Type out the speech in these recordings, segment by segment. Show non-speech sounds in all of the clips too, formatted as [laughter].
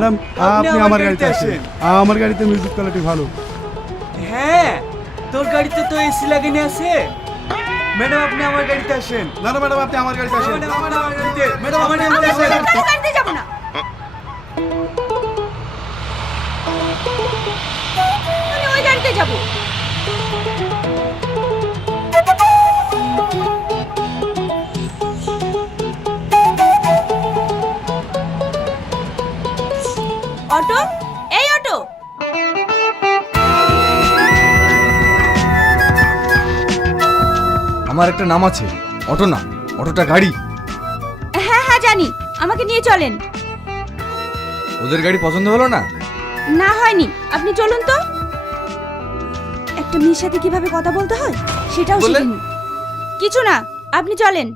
madam আপনি আমার গাড়িতে আসেন আমার গাড়িতে মিউজিক কোয়ালিটি ভালো হ্যাঁ তোর গাড়িতে তো এসি লাগানি আছে ম্যাডাম আপনি আমার গাড়িতে আসেন না না ম্যাডাম আপনি আমার গাড়িতে আসেন ম্যাডাম আমার গাড়িতে ম্যাডাম আমার গাড়িতে আসেন আমার একটা নাম আছে অটো না অটোটা গাড়ি হ্যাঁ হ্যাঁ জানি আমাকে নিয়ে চলেন ওদের গাড়ি পছন্দ হলো না না হয়নি আপনি চলুন তো একটা মেয়ের সাথে কিভাবে কথা বলতে হয় সেটাও শিখিনি কিছু না আপনি চলেন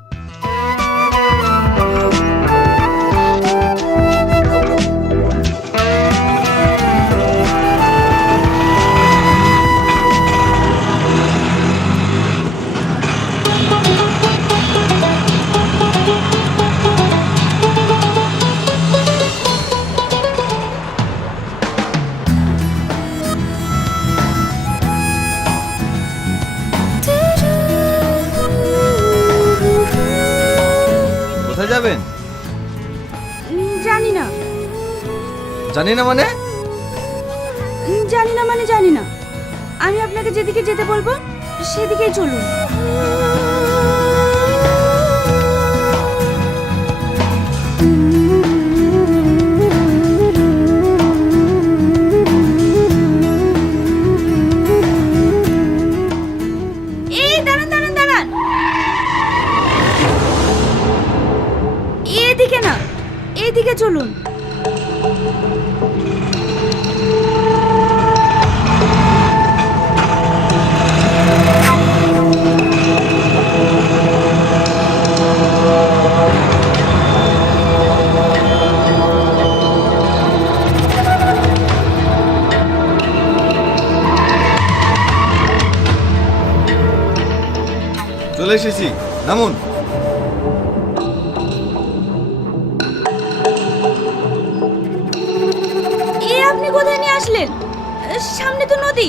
জানি না মানে জানি না মানে জানি না আমি আপনাকে যেদিকে যেতে বলবো সেদিকেই চলুন এই দাঁড়ান দাঁড়ান দাঁড়ান এদিকে না এইদিকে চলুন চলে এসেছি নামুন আপনি কোথায় নিয়ে আসলেন সামনে তো নদী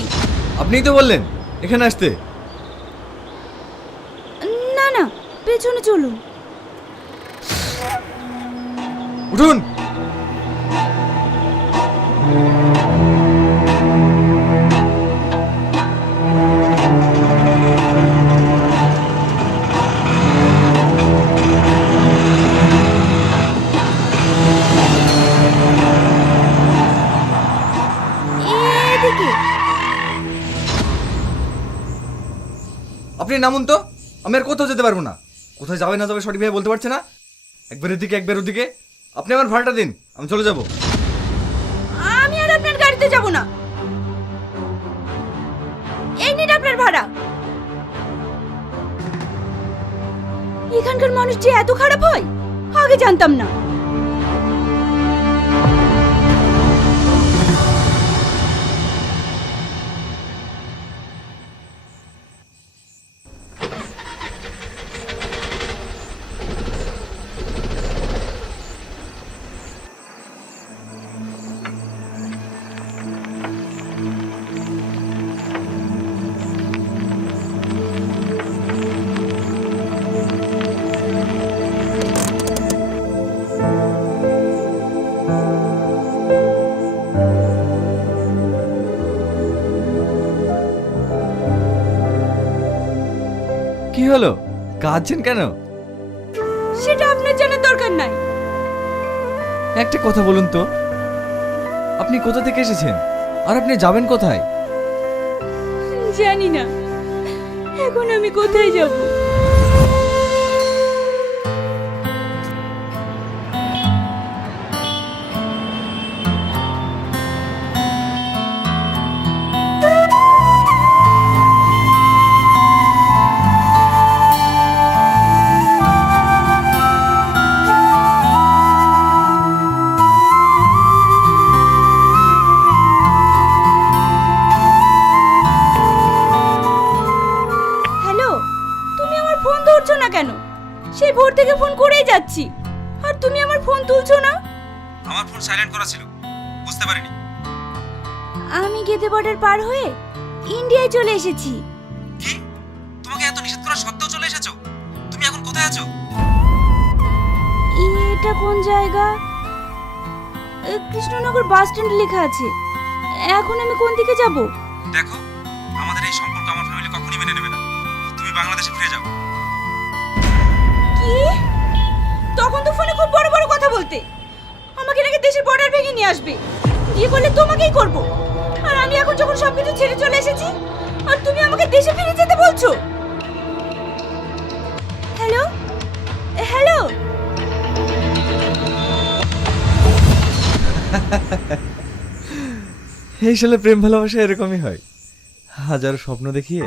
আপনিই তো বললেন এখানে আসতে না না পেছনে চলুন উঠুন নামুন তো আমি আর কোথাও যেতে পারবো না কোথায় যাবে না যাবে সঠিকভাবে বলতে পারছে না একবার এদিকে একবার ওদিকে আপনি আমার ভাড়াটা দিন আমি চলে যাবো আমি আর আপনার গাড়িতে যাব না এই নিন আপনার ভাড়া এখানকার মানুষ যে এত খারাপ হয় আগে জানতাম না কাঁদছেন কেন সেটা আপনার জানার দরকার নাই একটা কথা বলুন তো আপনি কোথা থেকে এসেছেন আর আপনি যাবেন কোথায় জানি না এখন আমি কোথায় যাবো পার হয়ে ইন্ডিয়ায় চলে এসেছি কি তোমাকে এত নিষেধ করা সত্ত্বেও চলে এসেছো তুমি এখন কোথায় আছো এটা কোন জায়গা কৃষ্ণনগর বাস স্ট্যান্ড লেখা আছে এখন আমি কোন দিকে যাব দেখো আমাদের এই সম্পর্ক আমার ফ্যামিলি কখনোই মেনে নেবে না তুমি বাংলাদেশে ফিরে যাও কি তখন তো ফোনে খুব বড় বড় কথা বলতে আমাকে নাকি দেশের বর্ডার ভেঙে নিয়ে আসবে বিয়ে করলে তোমাকেই করব আর আমি এখন যখন সবকিছু ছেড়ে চলে এসেছি আর তুমি আমাকে দেশে ফিরে যেতে বলছো হ্যালো হ্যালো এই সালে প্রেম ভালোবাসা এরকমই হয় হাজার স্বপ্ন দেখিয়ে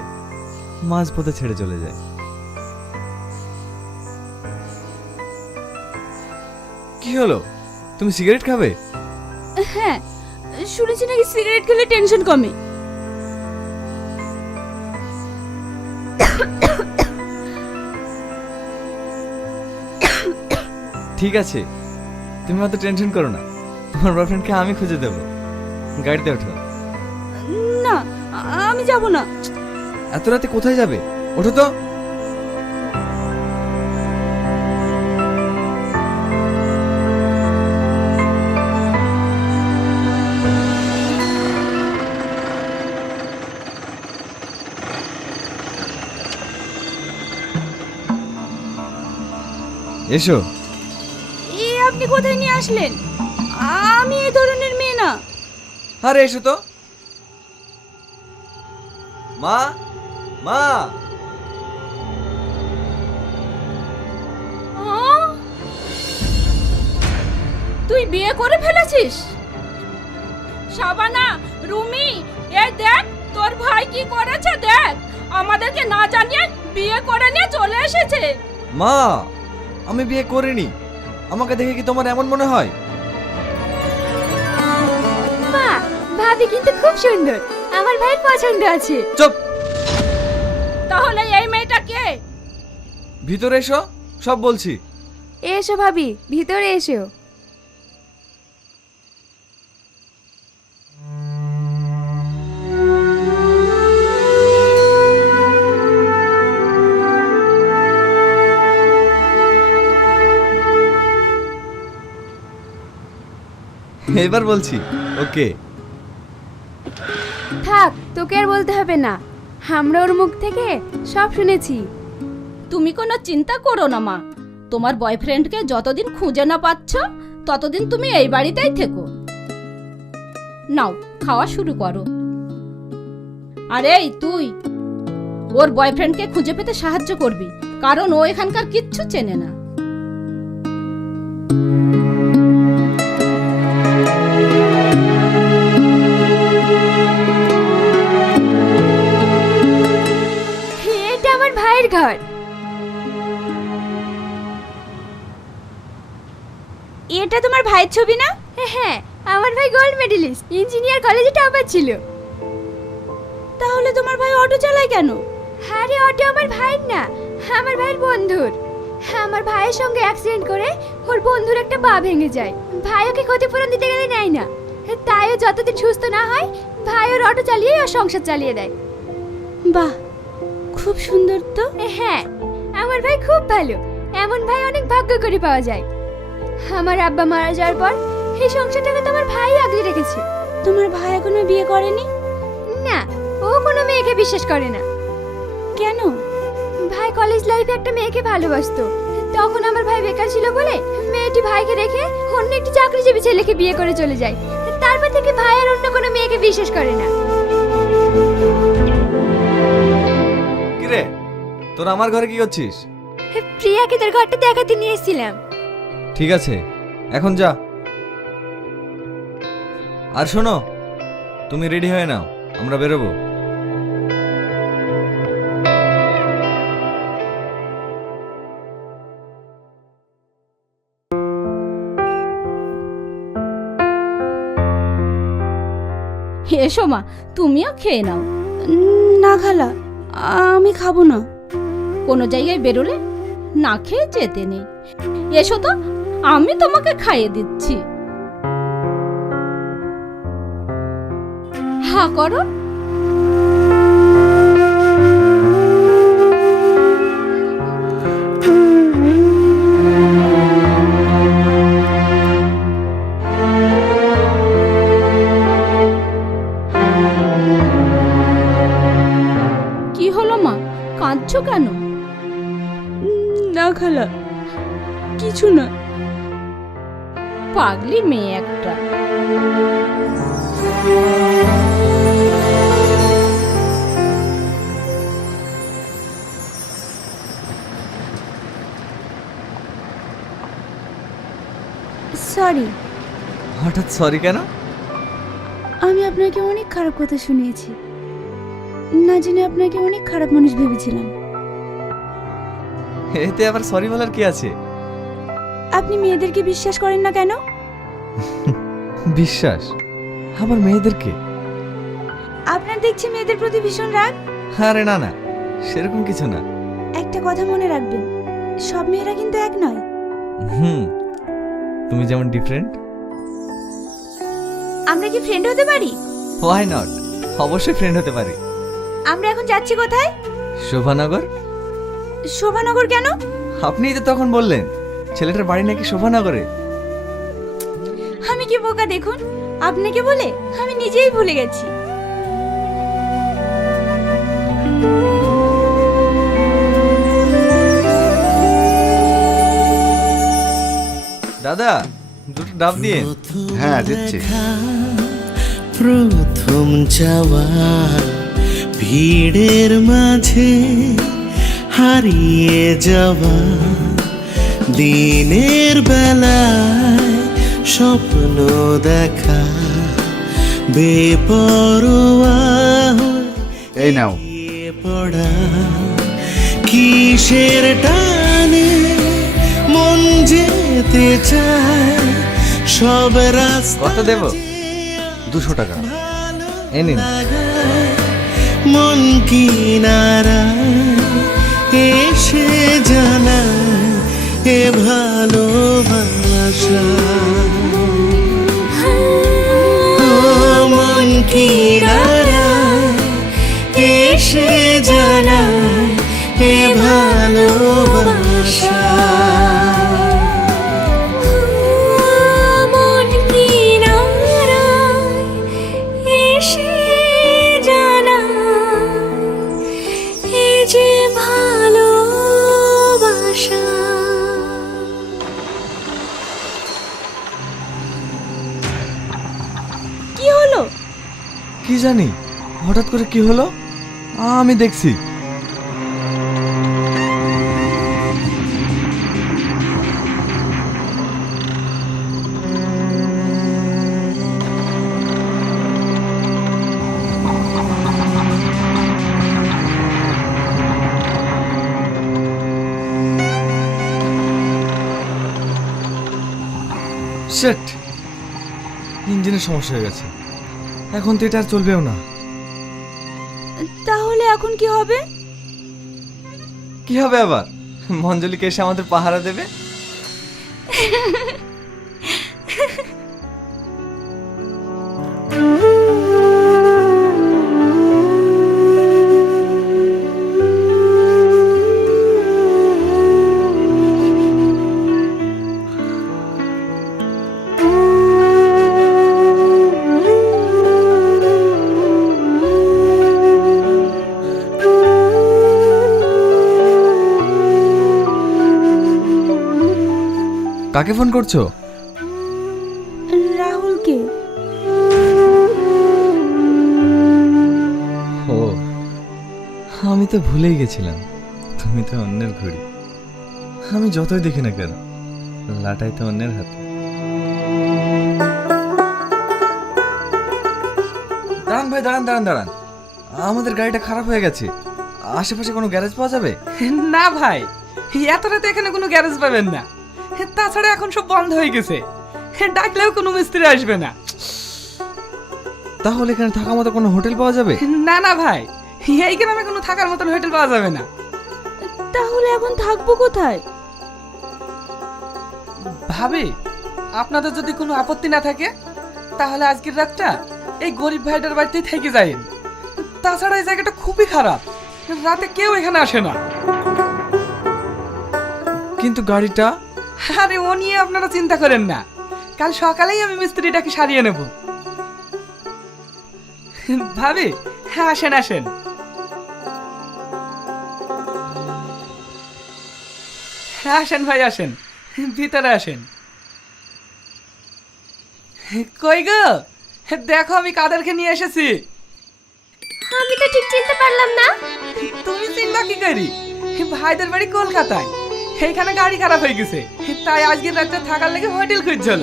মাঝ পথে ছেড়ে চলে যায় কি হলো তুমি সিগারেট খাবে হ্যাঁ শুনেছি নাকি সিগারেট খেলে টেনশন কমে ঠিক আছে তুমি অত টেনশন করো না তোমার বয়ফ্রেন্ডকে আমি খুঁজে দেব গাড়িতে ওঠো না আমি যাব না এত রাতে কোথায় যাবে ওঠো তো এসো এ আপনি কোথায় নিয়ে আসলেন আমি এই ধরনের মেয়ে না আরে এসো তো মা মা তুই বিয়ে করে ফেলেছিস শাবানা রুমি এ দেখ তোর ভাই কি করেছে দেখ আমাদেরকে না জানিয়ে বিয়ে করে নিয়ে চলে এসেছে মা আমি বিয়ে করিনি আমাকে দেখে কি তোমার এমন মনে হয় মা ভাবি কিন্তু খুব সুন্দর আমার ভাইয়ের পছন্দ আছে চুপ তাহলে এই মেয়েটা কে ভিতরে এসো সব বলছি এসো ভাবি ভিতরে এসো [laughs] এবার বলছি ওকে থাক তোকে আর বলতে হবে না আমরা ওর মুখ থেকে সব শুনেছি তুমি কোনো চিন্তা করো না মা তোমার বয়ফ্রেন্ডকে যতদিন খুঁজে না পাচ্ছ ততদিন তুমি এই বাড়িতেই থেকো নাও খাওয়া শুরু করো আরে তুই ওর বয়ফ্রেন্ডকে খুঁজে পেতে সাহায্য করবি কারণ ও এখানকার কিচ্ছু চেনে না ঘর এটা তোমার ভাইয়ের ছবি না হ্যাঁ, হ্যাঁ আমার ভাই গোল্ড মেডেলিস্ট ইঞ্জিনিয়ার কলেজে টপার ছিল তাহলে তোমার ভাই অটো চালায় কেন আরে অটো আমার ভাইয়ের না আমার ভাইয়ের বন্ধুর আমার ভাইয়ের সঙ্গে অ্যাক্সিডেন্ট করে ওর বন্ধুর একটা পা ভেঙে যায় ভাই ওকে ক্ষতিপূরণ দিতে গেলে নেয় না তাইও যতদিন সুস্থ না হয় ভাই ওর অটো চালিয়ে ওর সংসার চালিয়ে দেয় বাহ খুব সুন্দর তো হ্যাঁ আমার ভাই খুব ভালো এমন ভাই অনেক ভাগ্য করে পাওয়া যায় আমার আব্বা মারা যাওয়ার পর এই সংসারটাকে তোমার ভাই আগলে রেখেছে তোমার ভাই এখনো বিয়ে করেনি না ও কোনো মেয়েকে বিশ্বাস করে না কেন ভাই কলেজ লাইফে একটা মেয়েকে ভালোবাসতো তখন আমার ভাই বেকার ছিল বলে মেয়েটি ভাইকে রেখে অন্য একটি চাকরিজীবী ছেলেকে বিয়ে করে চলে যায় তারপর থেকে ভাই আর অন্য কোনো মেয়েকে বিশ্বাস করে না তোরা আমার ঘরে কি করছিস প্রিয়াকে তোর ঘরটা দেখাতে নিয়ে এসেছিলাম ঠিক আছে এখন যা আর শোনো তুমি রেডি হয়ে নাও আমরা বেরোবো এসো মা তুমিও খেয়ে নাও না খালা আমি খাবো না কোনো জায়গায় বেরোলে না খেয়ে যেতে নেই এসো তো আমি তোমাকে খাইয়ে দিচ্ছি হা করো কাঁদছো কেন না খালা কিছু না পাগলি মেয়ে একটা সরি হঠাৎ সরি কেন আমি আপনাকে অনেক খারাপ কথা শুনিয়েছি না জেনে আপনাকে অনেক খারাপ মানুষ ভেবেছিলাম এতে আবার সরি বলার কি আছে আপনি মেয়েদেরকে বিশ্বাস করেন না কেন বিশ্বাস আমার মেয়েদেরকে আপনার দেখছি মেয়েদের প্রতি ভীষণ রাগ আরে না না সেরকম কিছু না একটা কথা মনে রাখবেন সব মেয়েরা কিন্তু এক নয় হুম তুমি যেমন ডিফারেন্ট আমরা কি ফ্রেন্ড হতে পারি হোয়াই নট অবশ্যই ফ্রেন্ড হতে পারি আমরা এখন যাচ্ছি কোথায় শোভানগর শোভানগর কেন আপনিই তো তখন বললেন ছেলেটার বাড়ি নাকি শোভানগরে আমি কি বোকা দেখুন আপনাকে বলে আমি নিজেই ভুলে গেছি দাদা দুটো ডাব দিয়ে হ্যাঁ দিচ্ছি প্রথম যাওয়া ভিড়ের মাঝে হারিয়ে যাওয়া দিনের বেলায় স্বপ্ন দেখা বেপরোয়া এই নাও পড়া কিসের টানে মন যেতে চায় সব রাস্তা দেব দুশো টাকা এ নিন মন কিনারা এসে জানায় এ ভালোবাসা হ্যাঁ, মন কি জানি হঠাৎ করে কি হলো আমি দেখছি সেট ইঞ্জিনের সমস্যা হয়ে গেছে এখন তো এটা চলবেও না তাহলে এখন কি হবে কি হবে আবার মঞ্জলিকে এসে আমাদের পাহারা দেবে [laughs] কাকে ফোন করছো রাহুলকে ও আমি তো ভুলেই গেছিলাম তুমি তো অন্যের ঘড়ি আমি যতই দেখি না কেন লাটাই তো অন্যের হাতে দাঁড়ান ভাই দাঁড়ান দাঁড়ান দাঁড়ান আমাদের গাড়িটা খারাপ হয়ে গেছে আশেপাশে কোনো গ্যারেজ পাওয়া যাবে না ভাই এত রাতে এখানে কোনো গ্যারেজ পাবেন না তাছাড়া এখন সব বন্ধ হয়ে গেছে ডাকলেও কোনো মিস্ত্রি আসবে না তাহলে এখানে থাকার মতো কোনো হোটেল পাওয়া যাবে না না ভাই এই কোনো থাকার মতন হোটেল পাওয়া যাবে না তাহলে এখন থাকবো কোথায় ভাবি আপনাদের যদি কোনো আপত্তি না থাকে তাহলে আজকের রাতটা এই গরিব ভাইটার বাড়িতেই থেকে যাইন তাছাড়া এই জায়গাটা খুবই খারাপ রাতে কেউ এখানে আসে না কিন্তু গাড়িটা আরে ও নিয়ে আপনারা চিন্তা করেন না কাল সকালেই আমি মিস্ত্রিটাকে সারিয়ে নেব ভাবি হ্যাঁ আসেন আসেন হ্যাঁ আসেন ভাই আসেন ভিতরে আসেন কই গো দেখো আমি কাদেরকে নিয়ে এসেছি আমি তো ঠিক চিনতে পারলাম না তুমি চিনবা কি করি ভাইদের বাড়ি কলকাতায় সেইখানে গাড়ি খারাপ হয়ে গেছে তাই আজকে রাতটা থাকার লেগে হোটেল খুঁজছিল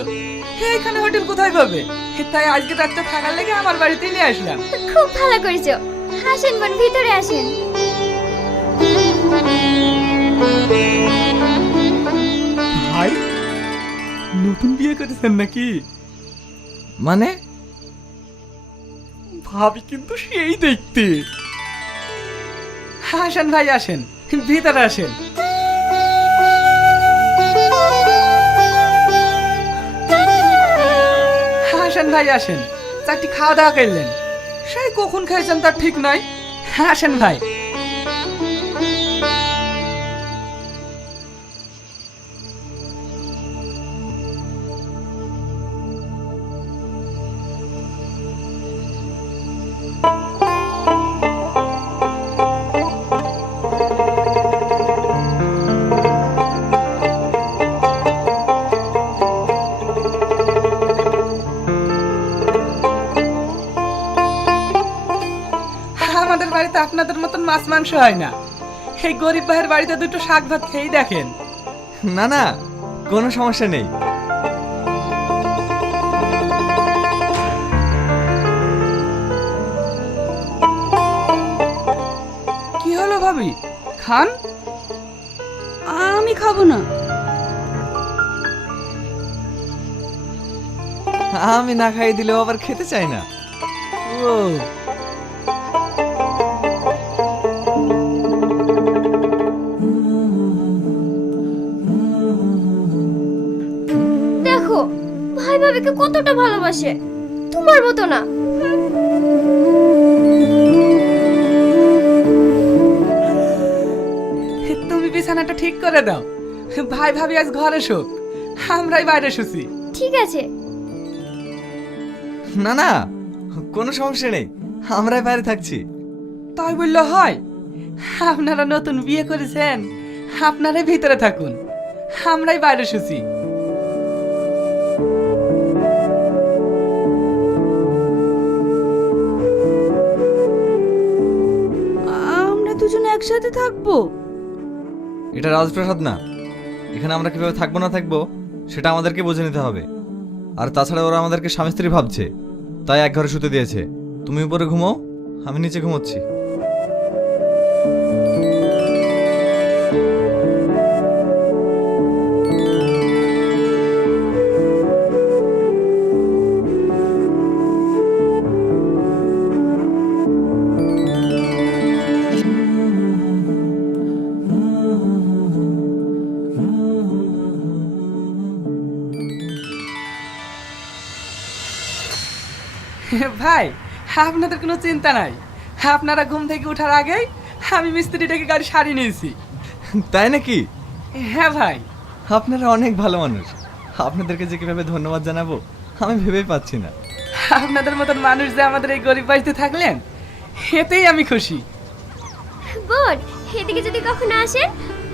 এইখানে হোটেল কোথায় পাবে তাই আজকে রাতটা থাকার লেগে আমার বাড়িতে নিয়ে আসলাম খুব ভালো করেছ আসেন বোন ভিতরে আসেন ভাই নতুন বিয়ে করেছেন নাকি মানে ভাবি কিন্তু সেই দেখতে আসেন ভাই আসেন ভিতরে আসেন ভাই আসেন চারটি খাওয়া দাওয়া করলেন সেই কখন খেয়েছেন তার ঠিক নাই হ্যাঁ, আসেন ভাই মাছ মাংস হয় না গরিব ভাইয়ের বাড়িতে দুটো শাক ভাত খেয়েই দেখেন না না কোনো সমস্যা নেই কি হলো ভাবি খান আমি খাবো না আমি না খাইয়ে দিলেও আবার খেতে চাই না ও তোমাকে কতটা ভালোবাসে তোমার মতো না তুমি বিছানাটা ঠিক করে দাও ভাই ভাবি আজ ঘরে শোক আমরাই বাইরে শুছি ঠিক আছে না না কোনো সমস্যা নেই আমরাই বাইরে থাকছি তাই বললো হয় আপনারা নতুন বিয়ে করেছেন আপনারাই ভিতরে থাকুন আমরাই বাইরে শুছি একসাথে থাকবো এটা রাজপ্রাসাদ না এখানে আমরা কিভাবে থাকবো না থাকবো সেটা আমাদেরকে বুঝে নিতে হবে আর তাছাড়া ওরা আমাদেরকে স্বামী স্ত্রী ভাবছে তাই এক ঘরে শুতে দিয়েছে তুমি উপরে ঘুমো আমি নিচে ঘুমোচ্ছি [laughs] ভাই আপনাদের কোনো চিন্তা নাই আপনারা ঘুম থেকে ওঠার আগে আমি মিস্ত্রিটাকে গাড়ি সারিয়ে নিয়েছি তাই নাকি হ্যাঁ ভাই আপনারা অনেক ভালো মানুষ আপনাদেরকে যে কীভাবে ধন্যবাদ জানাবো আমি ভেবেই পাচ্ছি না আপনাদের মতন মানুষ যে আমাদের এই গরিব বাড়িতে থাকলেন এতেই আমি খুশি গুড এদিকে যদি কখনো আসেন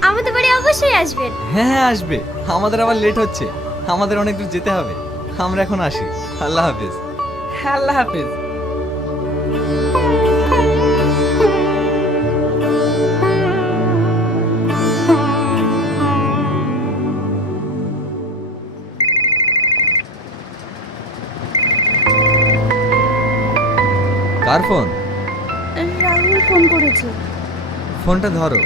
আমাদের বাড়ি অবশ্যই আসবেন হ্যাঁ, হ্যাঁ আসবে আমাদের আবার লেট হচ্ছে আমাদের অনেক দূর যেতে হবে আমরা এখন আসি আল্লাহ হাফেজ আল্লাহ হাফিজ কার ফোন রাহুল ফোন করেছে ফোনটা ধরো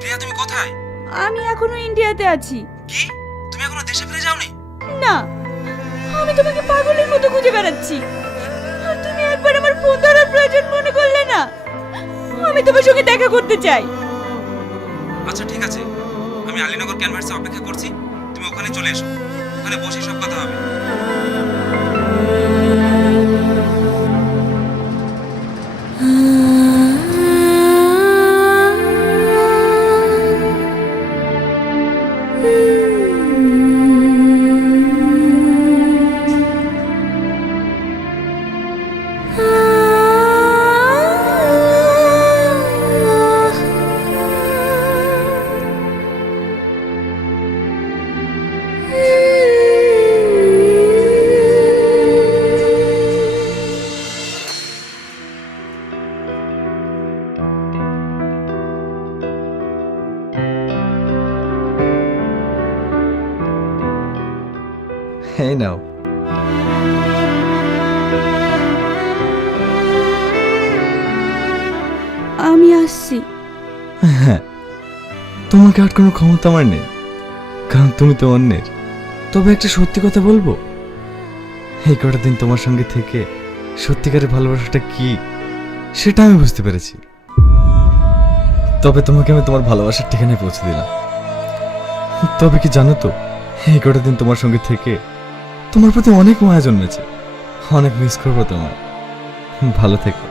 প্রিয়া তুমি কোথায় আমি এখনো ইন্ডিয়াতে আছি কি তুমি এখনো দেশে ফিরে যাওনি না আমি তোমাকে পাগলের মতো খুঁজে বেড়াচ্ছি আর তুমি একবার আমার ফোন ধরার প্রয়োজন মনে করলে না আমি তোমার সঙ্গে দেখা করতে চাই আচ্ছা ঠিক আছে আমি আলীনগর ক্যানভাসে অপেক্ষা করছি তুমি ওখানে চলে এসো ওখানে বসে সব কথা হবে তোমাকে আটকানোর ক্ষমতা আমার নেই কারণ তুমি তো অন্যের তবে একটা সত্যি কথা বলবো এই কটা দিন তোমার সঙ্গে থেকে সত্যিকারের ভালোবাসাটা কি সেটা আমি বুঝতে পেরেছি তবে তোমাকে আমি তোমার ভালোবাসার ঠিকানায় পৌঁছে দিলাম তবে কি জানো তো এই কটা দিন তোমার সঙ্গে থেকে তোমার প্রতি অনেক মায়া জন্মেছে অনেক মিস করবো তোমার ভালো থেকো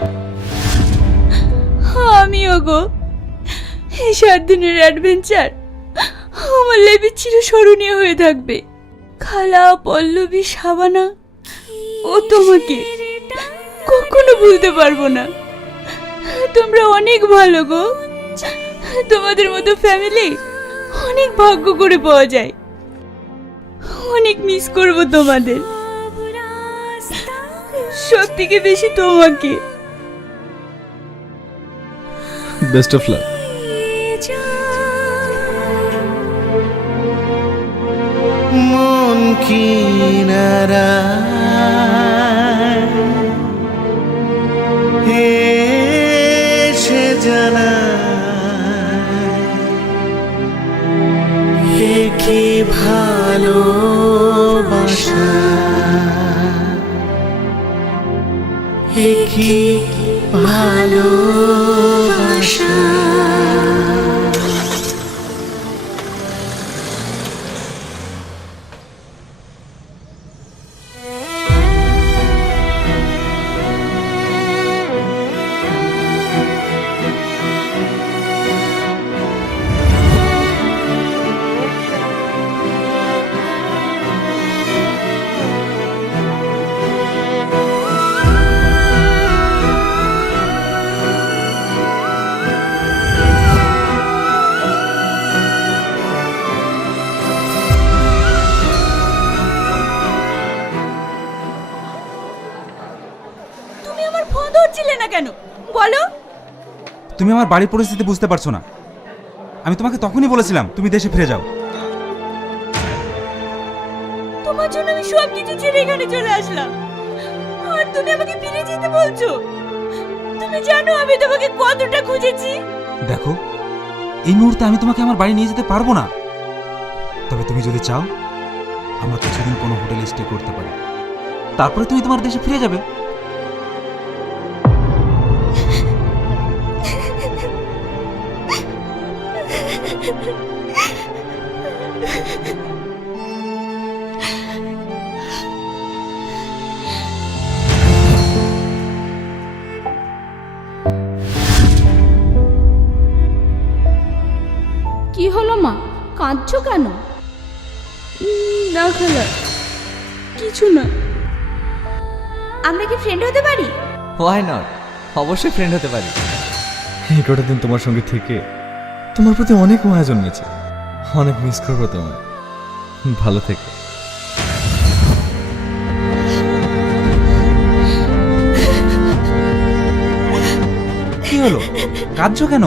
আমিও গো এই সাত দিনের অ্যাডভেঞ্চার আমার লেবি চিরস্মরণীয় হয়ে থাকবে খালা পল্লবী সাবানা ও তোমাকে কখনো ভুলতে পারবো না তোমরা অনেক ভালো গো তোমাদের মতো ফ্যামিলি অনেক ভাগ্য করে পাওয়া যায় অনেক মিস করব তোমাদের সব থেকে বেশি তোমাকে বেস্ট অফ লাক কিনারা হে সে জানা কেন বলো তুমি আমার বাড়ির পরিস্থিতি বুঝতে পারছো না আমি তোমাকে তখনই বলেছিলাম তুমি দেশে ফিরে যাও তোমার জন্য আমি সব কিছু ছেড়ে এখানে চলে আসলাম আর তুমি আমাকে ফিরে যেতে বলছো তুমি জানো আমি তোমাকে কতটা খুঁজেছি দেখো এই মুহূর্তে আমি তোমাকে আমার বাড়ি নিয়ে যেতে পারবো না তবে তুমি যদি চাও আমরা কিছুদিন কোনো হোটেলে স্টে করতে পারি তারপরে তুমি তোমার দেশে ফিরে যাবে কাঁদছো কেন না খালা কিছু না আমরা কি ফ্রেন্ড হতে পারি হোয়াই নট অবশ্যই ফ্রেন্ড হতে পারি এই কটা দিন তোমার সঙ্গে থেকে তোমার প্রতি অনেক মায়া জন্মেছে অনেক মিস করবো তোমায় ভালো থেকো কি হলো কাঁদছো কেন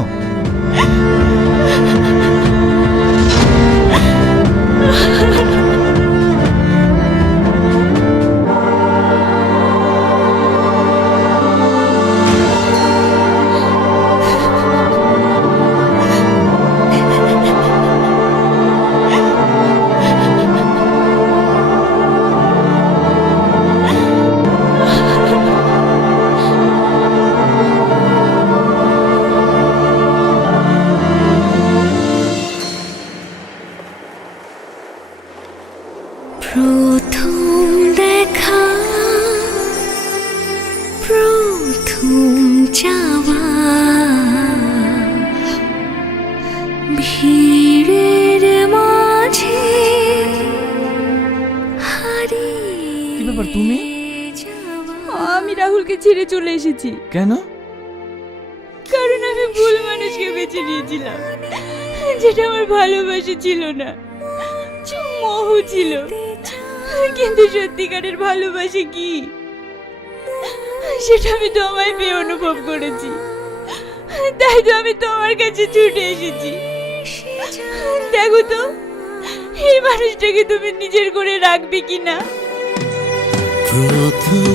কেন কারণ আমি ভুল মানুষকে বেছে নিয়েছিলাম যেটা আমার ভালোবাসা ছিল না মহু ছিল কিন্তু সত্যিকারের ভালোবাসে কি সেটা আমি তোমায় পেয়ে অনুভব করেছি তাই তো আমি তোমার কাছে ছুটে এসেছি দেখো তো এই মানুষটাকে তুমি নিজের করে রাখবে কিনা প্রথম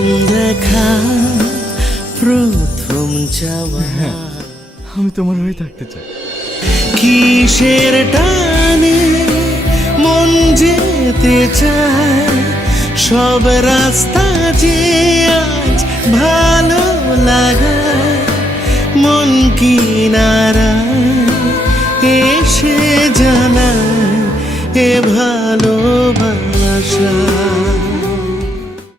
প্রথম যাওয়া [laughs] আমি তোমার হয়ে থাকতে চাই কিসের টানে মন যেতে চায় সব রাস্তা যে আজ ভালো লাগা মন কি কিনারা এসে জানা এ ভালোবাসা